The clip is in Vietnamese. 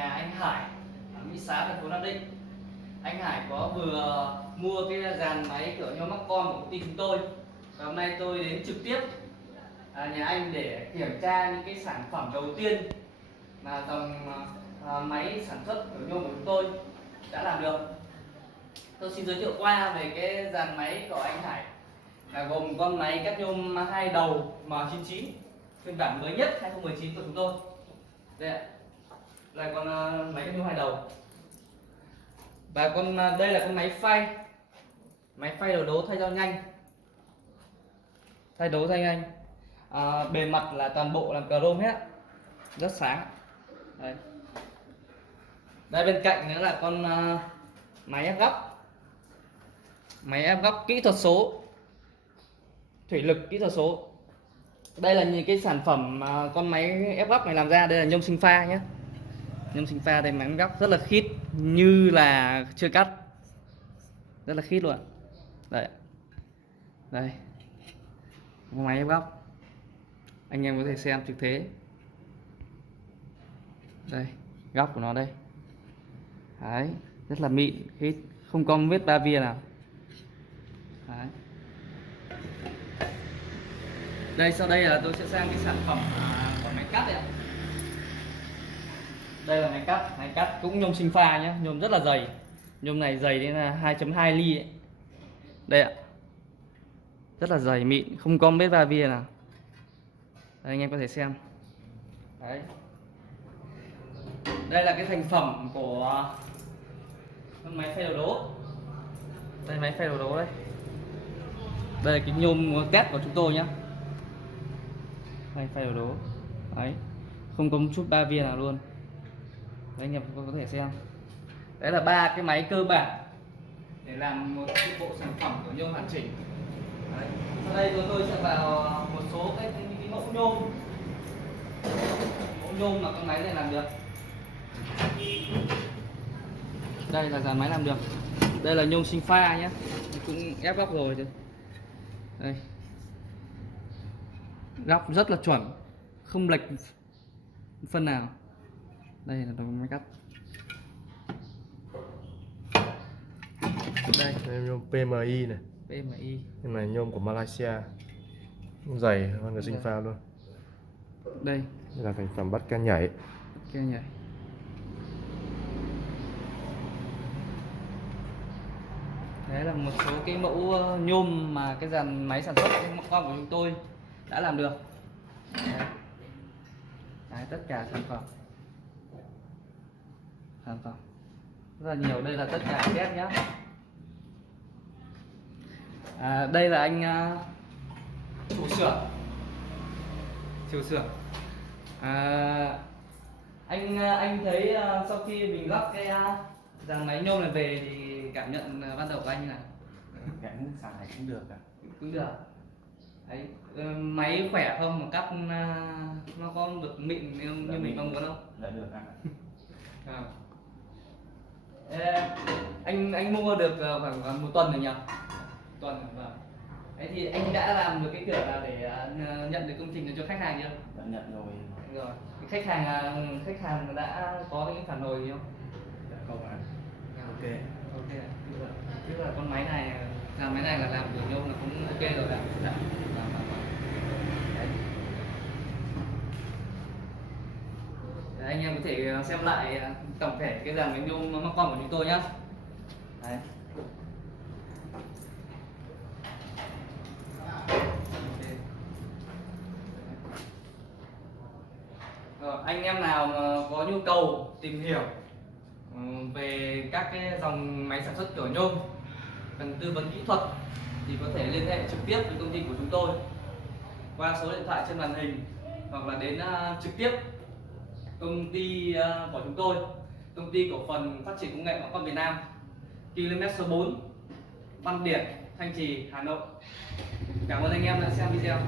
nhà anh Hải ở Mỹ Xá, thành phố Nam Định. Anh Hải có vừa mua cái dàn máy kiểu nhôm mắc con của công ty chúng tôi, và hôm nay tôi đến trực tiếp nhà anh để kiểm tra những cái sản phẩm đầu tiên mà dòng máy sản xuất kiểu nhôm của chúng tôi đã làm được. Tôi xin giới thiệu qua về cái dàn máy của anh Hải, là gồm con máy cắt nhôm 2 đầu M99 phiên bản mới nhất 2019 của chúng tôi. Đây ạ, là con máy cắt nhôm 2 đầu. Và đây là con máy phay đầu đố thay dao nhanh, bề mặt là toàn bộ làm chrome hết, rất sáng. Đây bên cạnh nữa là con máy ép góc kỹ thuật số, thủy lực kỹ thuật số. Đây là những cái sản phẩm mà con máy ép góc này làm ra. Đây là nhôm sinh pha nhé, nhôm sinh pha. Đây máy ép góc rất là khít, như là chưa cắt, rất là khít luôn. Đây máy ép góc, anh em có thể xem thực tế. Đây góc của nó đây. Đấy, rất là mịn, khít, không có vết ba via nào. Đấy. Đây, sau đây là tôi sẽ sang cái sản phẩm của máy cắt đây ạ. Đây là máy cắt cũng nhôm sinh pha nhé, nhôm rất là dày. Nhôm này dày đến là 2.2 ly ấy. Đây ạ, rất là dày mịn, không có vết ba via nào. Đây, anh em có thể xem. Đấy. Đây là cái thành phẩm của con máy phay đầu đố. Đây máy phay đầu đố đây. Đây là cái nhôm test của chúng tôi nhé. Đây phay đầu đố. Đấy, không có một chút ba via nào luôn. Đấy, anh em có thể xem. Đấy là 3 cái máy cơ bản để làm một cái bộ sản phẩm của nhôm hoàn chỉnh. Đấy. Sau đây tôi sẽ vào một số cái mẫu nhôm mà con máy này làm được. Đây là dàn máy làm được. Đây là nhôm sinh pha nhé, cũng ép góc rồi. Đây, góc rất là chuẩn, không lệch phân nào. Đây là máy cắt. Đây nhôm PMI này. Nhưng này nhôm của Malaysia, dày hơn cả sinh pha luôn. Đây là thành phẩm bắt ken nhảy. Đấy là một số cái mẫu nhôm mà cái dàn máy sản xuất mắc con của chúng tôi đã làm được. Đấy, tất cả sản phẩm rất là nhiều. Đây là tất cả test nhá. Đây là anh chủ xưởng. Anh thấy sau khi mình lắp cái dàn máy nhôm này về thì cảm nhận ban đầu của anh như nào? Cái xài này cũng được ạ. Cũng được. Đấy, máy khỏe không, mà cắt nó có được mịn như mình mong muốn không? Dạ được ạ. Anh mua được khoảng 1 tuần rồi nhỉ? Vâng. Đấy thì anh đã làm được cái kiểu là để nhận được công trình cho khách hàng chưa? Đã nhận rồi. Rồi. Khách hàng đã có những phản hồi gì không? Dạ không ạ. Ok. Tức là con máy này là làm kiểu nhôm là cũng ok rồi ạ. Đấy. Đấy, anh em có thể xem lại tổng thể cái dàn máy nhôm mắc con của chúng tôi nhé. Đấy. Rồi, anh em nào mà có nhu cầu tìm hiểu về các cái dòng máy sản xuất kiểu nhôm, cần tư vấn kỹ thuật thì có thể liên hệ trực tiếp với công ty của chúng tôi qua số điện thoại trên màn hình, hoặc là đến trực tiếp công ty của chúng tôi, công ty cổ phần phát triển công nghệ mắc con Việt Nam, km số 4, Văn Điển, Thanh Trì, Hà Nội. Cảm ơn anh em đã xem video.